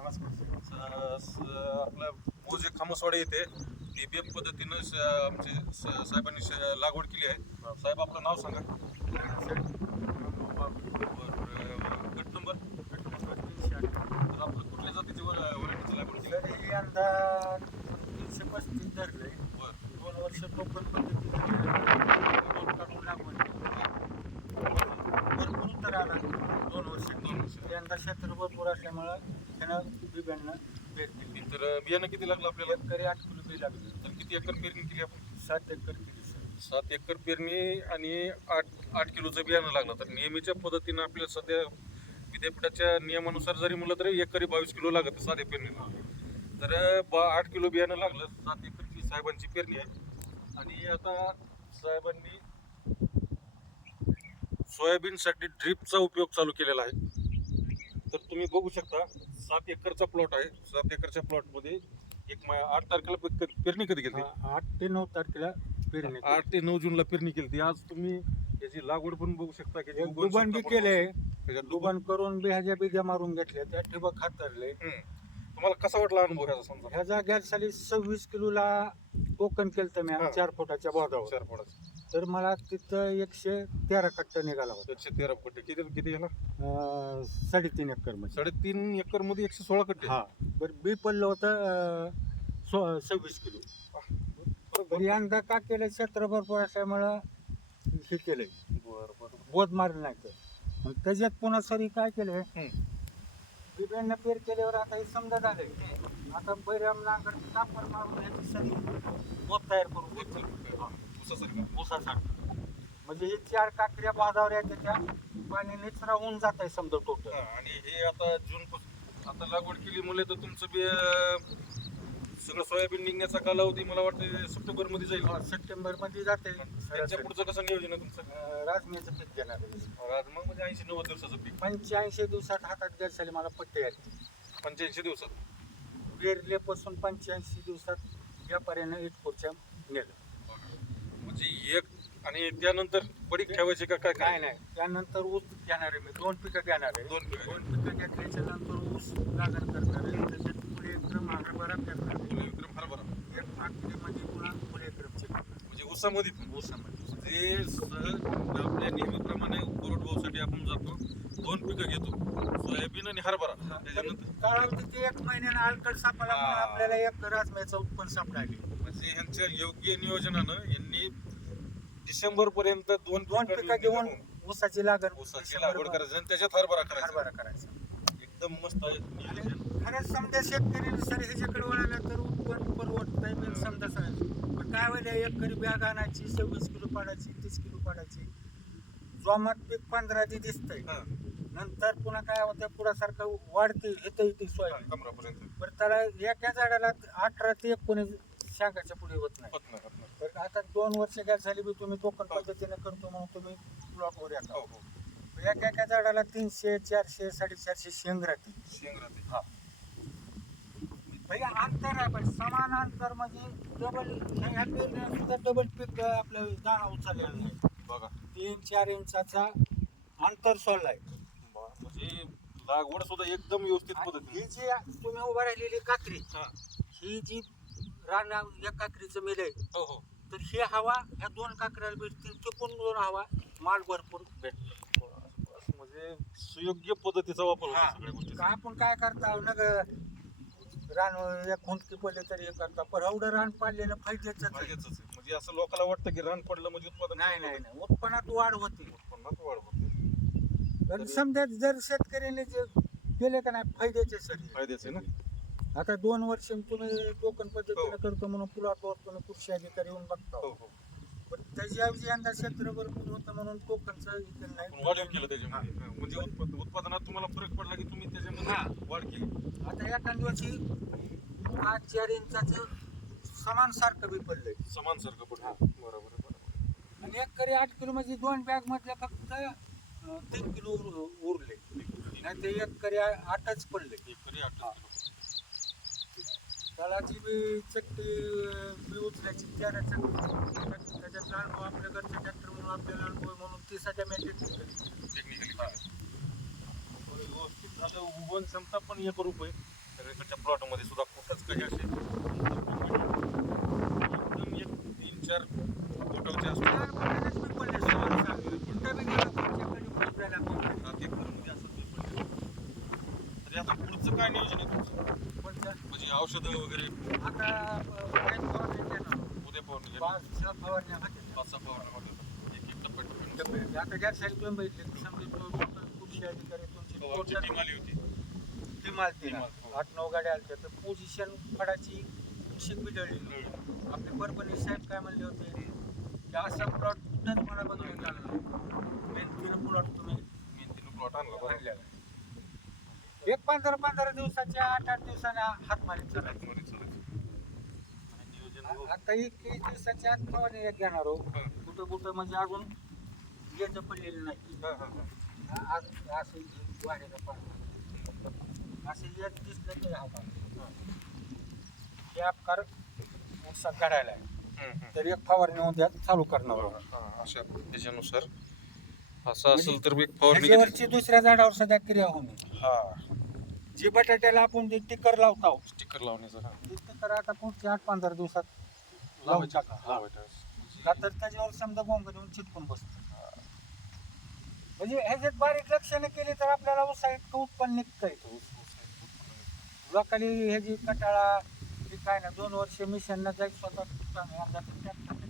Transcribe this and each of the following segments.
नमस्कार स- स- आपलं मोजे खामसवाडे येथे बीबीएफ पद्धतीनं स- आमचे स- साहेबांनी लागवड केली आहे साहेब आपलं नाव सांगा गट नंबर तर आपलं कुठल्या जातीची व्हरायटीची लागवड केली आहे? यंदा तीनशे पस्तीस धरले बरं दोन वर्ष टोकन पद्धतीने लागवड भरपूर उत्तर आला दोन वर्ष दोन वर्ष. यंदा क्षेत्र भरपूर असल्यामुळं बिब्यांना तर बियाणं किती लागलं आपल्याला? एकरी आठ किलो बी लागलं. तर किती एकर पेरणी केली आपण? सात एकर केली सर. सात एकर पेरणी आणि आठ आठ किलोचं बियाणं लागलं. तर नेहमीच्या पद्धतीनं आपल्याला सध्या विद्यापीठाच्या नियमानुसार जरी म्हणलं तरी एकरी बावीस किलो लागत साध्या पेरणीला. तर बा आठ किलो बियाणं लागलं. सात एकरची साहेबांची पेरणी आहे. आणि आता साहेबांनी सोयाबीनसाठी ड्रीपचा उपयोग चालू केलेला आहे. तर तुम्ही बघू शकता सात एकरचा प्लॉट आहे. सात एकरच्या प्लॉटमध्ये एक मा- आठ तारखेला पे- पेरणी कधी केली? आठ ते नऊ तारखेला पेरणी. आठ ते नऊ जूनला पेरणी केली ती आज तुम्ही याची लागवड पण बघू शकता की एक दुबन बी केले दुबन करून बिहाच्या बिजा मारून घेतल्या. त्या ठिबक हातरले. तुम्हाला कसा वाटला अनुभव ह्याचा समजा? ह्या जाग्यात साली सव्वीस किलोला टोकन केलं तर मी. चार फुटाच्या बोधावर चार फळाचा तर मला तिथं एकशे तेरा कट्टा निघाला होता. एकशे तेरा कट्टे किती किती अं, साडेतीन एकरमध्ये साडेतीन एकरमध्ये एकशे सोळा कट्टे. हा. बरं बी पडलं होतं अं, सो- सव्वीस किलो. यंदा का केलं क्षेत्र भरपूर असल्यामुळं हे केलंय. बरं, बरं. बोध मारलं नाही तर. आणि त्याच्यात पुन्हा सरी काय केलंय? हम्म. बिब्यांना पेर केल्यावर आता हे समजा झालंय. आता बैराम नांगर कापर मारून ह्याची सरी बोध तयार करून घेतली. म्हणजे हे चार काकड्या बाजावर येतात त्या पाणी निचरा होऊन जात आहे समजा टोटल आणि हे आता जून पासून आता लागवड केली मुले तर तुमचं बी सगळं सोयाबीन निघण्याचा कालावधी मला वाटतं सप्टेंबरमध्ये जाईल सप्टेंबरमध्ये जाते त्याच्या पुढचं कसं नियोजन आहे तुमचं? राजमीचं पीक घेणार मग म्हणजे ऐंशी नव्वद दिवसाचं पीक. पंच्याऐंशी दिवसात हातात घ्यायला मला पट्टे आहेत पंच्याऐंशी दिवसात. पेरल्यापासून पंच्याऐंशी दिवसात व्यापाऱ्यानं इटपूरच्या नेलं. म्हणजे एक आणि त्यानंतर पडीक ठेवायचे का काय काय? नाही त्यानंतर ऊस घेणार आहे मी. दोन पिकं घेणार आहे. दोन पिकं. दोन पिकं घेतल्याच्या नंतर ऊस लागण करणार आहे. त्याच्यात पुढे क्रम हरभरा करणार आहे. फुले विक्रम हरभरा एक आखरीमध्ये पुन्हा पुढे क्रमचे करणार म्हणजे ऊसामध्ये पण. ऊसामध्ये. जे सहज आपल्या नेहमीप्रमाणे कोरडभाऊसाठी आपण जातो दोन पिकं घेतो. सोयाबीन आणि हरभरा. त्याच्यानंतर काळावधी ते एक महिन्यानं अडकड सापडला म्हणून हा. आपल्याला एक राजम्याचं उत्पन्न सापडायला म्हणजे ह्यांच्या योग्य नियोजनानं यांनी डिसेंबर पर्यंत दोन दोन पिकं घेऊन ऊसाची लागण ऊसाची लागवड करायची आणि त्याच्यात हरभरा करायचा. हरभरा करायचा. एकदम मस्त आहे नियोजन. खरंच समजा शेतकरी सर ह्याच्याकडे वळाला तर उत्पन्न परवडत नाही समजा सर पण काय वेळेला एक करी बॅग आणायची सव्वीस किलो पाडायची तीस किलो पाडायची. जोमात पीक पंधरा दी दिसतंय नंतर पुन्हा काय होतं पुढासारखं वाढते येतं येते सोयाबीन कमरापर्यंत. बरं त्याला एका झाडाला अठरा ते एकोणीस शाखाच्या पुढे होत नाही. होत नाही, होत नाही. तर आता दोन वर्ष गॅस झाली बी तुम्ही टोकन पद्धतीने करतो म्हणून तुम्ही प्लॉटवर येता हो हो. एका एका झाडाला तीनशे चारशे साडेचारशे शेंग राहते शेंग राहते हा. भैया अंतर आहे पण समान अंतर म्हणजे डबल ह्या पेरण्यात सुद्धा डबल पीक आपलं दाणा उचललेला आहे बघा. तीन चार इंचाचा अंतर सोडलाय म्हणजे लागवड सुद्धा एकदम व्यवस्थित आणि पद्धतीने. ही जी तुम्ही उभा राहिलेली काकरी हा. ही जी रान या काकरीचं मेल आहे. हो हो. तर ही हवा ह्या दोन काकऱ्याला भेटतील तिकून दोन हवा माल भरपूर. भेटतो असं म्हणजे सुयोग्य पद्धतीचा वापर होतो हा. सगळ्या गोष्टी का आपण काय करता न ग रान एक खुंटकी पडले तरी हे करता पण एवढं रान पाडलेलं फायद्याच म्हणजे असं लोकांना वाटतं की रान पडलं म्हणजे उत्पादन नाही नाही नाही. उत्पन्नात वाढ होती. उत्पन्नात वाढ होते. पण समजा जर शेतकऱ्याने जे केले का नाही फायद्याचे सर फायद्याच आहे ना? आता दोन वर्ष तुम्ही टोकन पद्धतीने हो. करतो म्हणून प्लॉटवर तुम्ही कृषी अधिकारी येऊन बघता. हो हो. पण त्याच्याऐवजी यंदा क्षेत्र भरपूर होतं म्हणून इथं पण नाही. वाढीव केलं त्याच्यामध्ये. हा, म्हणजे उत्पन्न- उत्पादनात तुम्हाला फरक पडला की तुम्ही. त्याच्यामध्ये वाढ केली? आता एका दिवशी पाच चार इंचाचं समान सारखं बी पडलंय. समान सारखं पडलं. बरोबर आहे, बरोबर. आणि एक करी आठ किलो म्हणजे दोन बॅग मधले फक्त अं, तीन किलो उर- उरले. नाही ते एक करी आ- आठच पडले. एकरी आठ किलो. तळाची बी चट्टी बी उचलायची त्याला चट्टी अनुभव आपल्या घरच्या ट्रॅक्टर म्हणून आपल्याला अनुभव म्हणून ती सध्या व्यवस्थित झालं उगवण क्षमता पण एक रूप आहे सगळीकडच्या प्लॉटमध्ये सुद्धा कुठंच काही असे एकदम एक तीन चार बोटावचे असतात चार महिन्यात मी पडले सवाल सांगेल. कुठं बी गेलो तुमच्याकडे फिरायला कोण सात एकरमध्ये असं ते पडले. तरी आता पुढचं काय नियोजन आहे तुमचं? म्हणजे औषधं वगैरे? आता फवारणी? उद्या पाहून पाच सहा फवारण्या होत्या. पाच सहा फवारण्या होत्या. एक एक टप्प्यात. आता ज्या साईड बघितले समजा कृषी अधिकारी तुमची आली होती. ना. हो. आठ नऊ गाड्या आलत्या. तर पोझिशन फडाची शिक बिघडली. आपले परभणी साहेब काय म्हणले होते? की असा प्लॉट कुठंच मला बघायला लागला मेहनतीनं प्लॉट तुम्ही मेहनतीनं प्लॉट आणला बरं. आणलेला एक पंधरा पंधरा दिवसाच्या आठ आठ दिवसाने हात मारीत चालायचं नियोजन. आता एक एक दिवसाच्या आत फवारणी एक घेणार हो. हं. कुठं कुठं म्हणजे अजून याचं पडलेलं नाही. हा, हा, हा. आज असं वाढेलं पाणी असं येत दिसलं तरी हातात हे. अपकार उत्साह काढायला आहे. तर एक फवारणी उद्या चालू करणार आहोत. हा, अशा त्याच्यानुसार असं असेल तर मी एक फवारणी दुसऱ्या झाडावर सध्या क्रिया होणे हा. जी बटाट्याला आपण जे टिकर लावतो स्टिकर लावण्याचं हा. ते टिकर आता पुढच्या आठ पंधरा दिवसात लावून लावायचं टाका लावायचं का तर त्याच्यावर समजा बोंग देऊन चिटकून बसतो. म्हणजे ह्याच्यात बारीक लक्षणं केली तर आपल्याला उत्साह इतकं उत्पन्न निघतंय लोकांनी ह्याची कटाळा हे काय ना दोन वर्ष मिशननं जाईल स्वतः चांगलं यंदा तर tractor ने.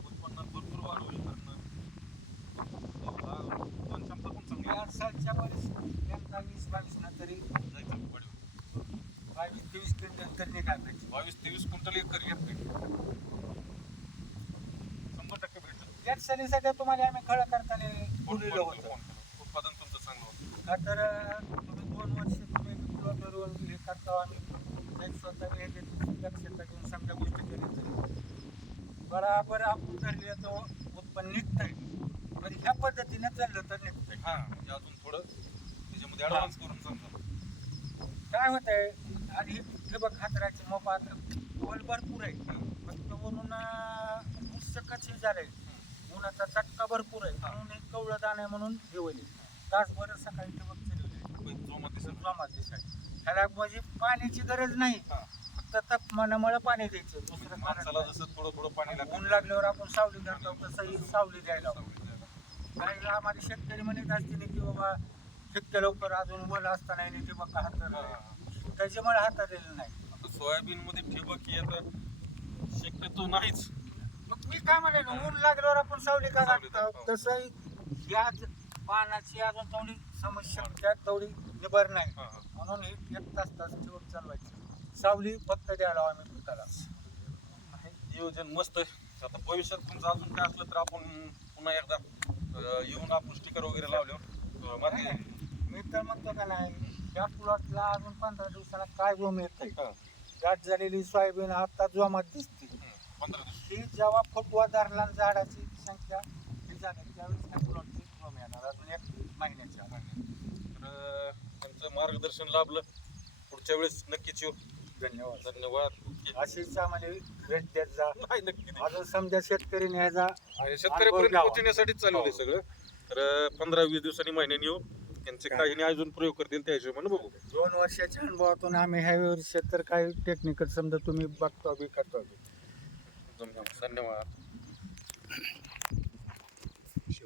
उत्पन्नात भरपूर वाढ होईल कारण उत्पन्न क्षमता पण चांगली या सालच्या बावीस यंदा वीस बावीस ना तरी. बावीस तेवीस क्विंटल तर निघायला पाहिजे बावीस तेवीस क्विंटल एकर येत शंभर टक्के भेटत याच सध्या तुम्हाला आम्ही खळं करताना बोललेलं होतं. उत्पादन तुमचं चांगलं होतं. का तर तुम्ही दोन वर्ष तुम्ही प्लॉटवर हे करता आम्ही स्वतः हे जे दक्षता घेऊन समजा गोष्टी केली तरी. बराबर आपण धरले तर उत्पन्न निघतंय. पण ह्या पद्धतीने चाललं तर निघतंय. हा म्हणजे अजून थोडं त्याच्यामध्ये ऍडव्हान्स करून समजा. काय होतंय आणि हे बघ हातराची मोप आता वल भरपूर आहे. फक्त वरून पुस्तकच हे झालंय. उन्हाचा चटका भरपूर आहे. म्हणून एक कवळं दाणे म्हणून ठेवले तासभर सकाळी ठिबक जोमात दिसत जोमात दिसायला ह्याला म्हणजे पाण्याची गरज नाही. हा. फक्त तापमानामुळे पाणी द्यायचं. दुसरं कारण माणसाला नाही. जसं थोडं थोडं पाणी लागतं ऊन लागल्यावर आपण सावली धरतो तसंही सावली द्यायला हवी. काही आम्हाला शेतकरी म्हणत असतील की बाबा शक्य लवकर अजून वल असताना येणे ते बघा हात त्याच्यामुळे हाताळलेलं नाही. आता सोयाबीन मध्ये ठिबक आता शक्यतो नाहीच. मग मी काय म्हणेन ऊन लागल्यावर आपण सावली का सावली लागतो. तसंही या ज- पानाची अजून तेवढी समस्या त्या तेवढी निबर नाही. हा, हा. म्हणून हे एक तास तास ठेवून चालवायची. सावली फक्त द्यायला हवं आम्ही पिकाला. नियोजन मस्त आहे. आता भविष्यात तुमचं अजून काय असलं तर आपण पुन्हा एकदा येऊन आपण स्टिकर वगैरे लावल्यावर अं, मार्गी मी तर म्हणतो का नाही या प्लॉटला अजून पंधरा दिवसाला काय जोम येत. गाठ झालेली सोयाबीन आता जोमात दिसते. पंधरा दिवस. ही जेव्हा फुटवा धरला झाडाची संख्या ही झाली त्यावेळेस ह्या प्लॉटची जोम येणार अजून एक महिन्याच्या तर त्यांचं मार्गदर्शन लाभलं. पुढच्या वेळेस नक्कीच येऊ. धन्यवाद. धन्यवाद. अशीच आम्हाला भेट देत जा. नाही नक्की नाही. अजून समजा शेतकरी न्यायचा आणि शेतकऱ्यापर्यंत द्यावा. पोहोचण्यासाठीच चालू आहे हो. सगळं. तर पंधरा वीस दिवसांनी महिन्यानी येऊ त्यांचे काही नाही अजून प्रयोग करतील त्या हिशोबाने बघू. दोन वर्षाच्या अनुभवातून आम्ही ह्या वर्षात तर काही टेक्निकल समजा तुम्ही बघतो बी करतो. बी धन्यवाद.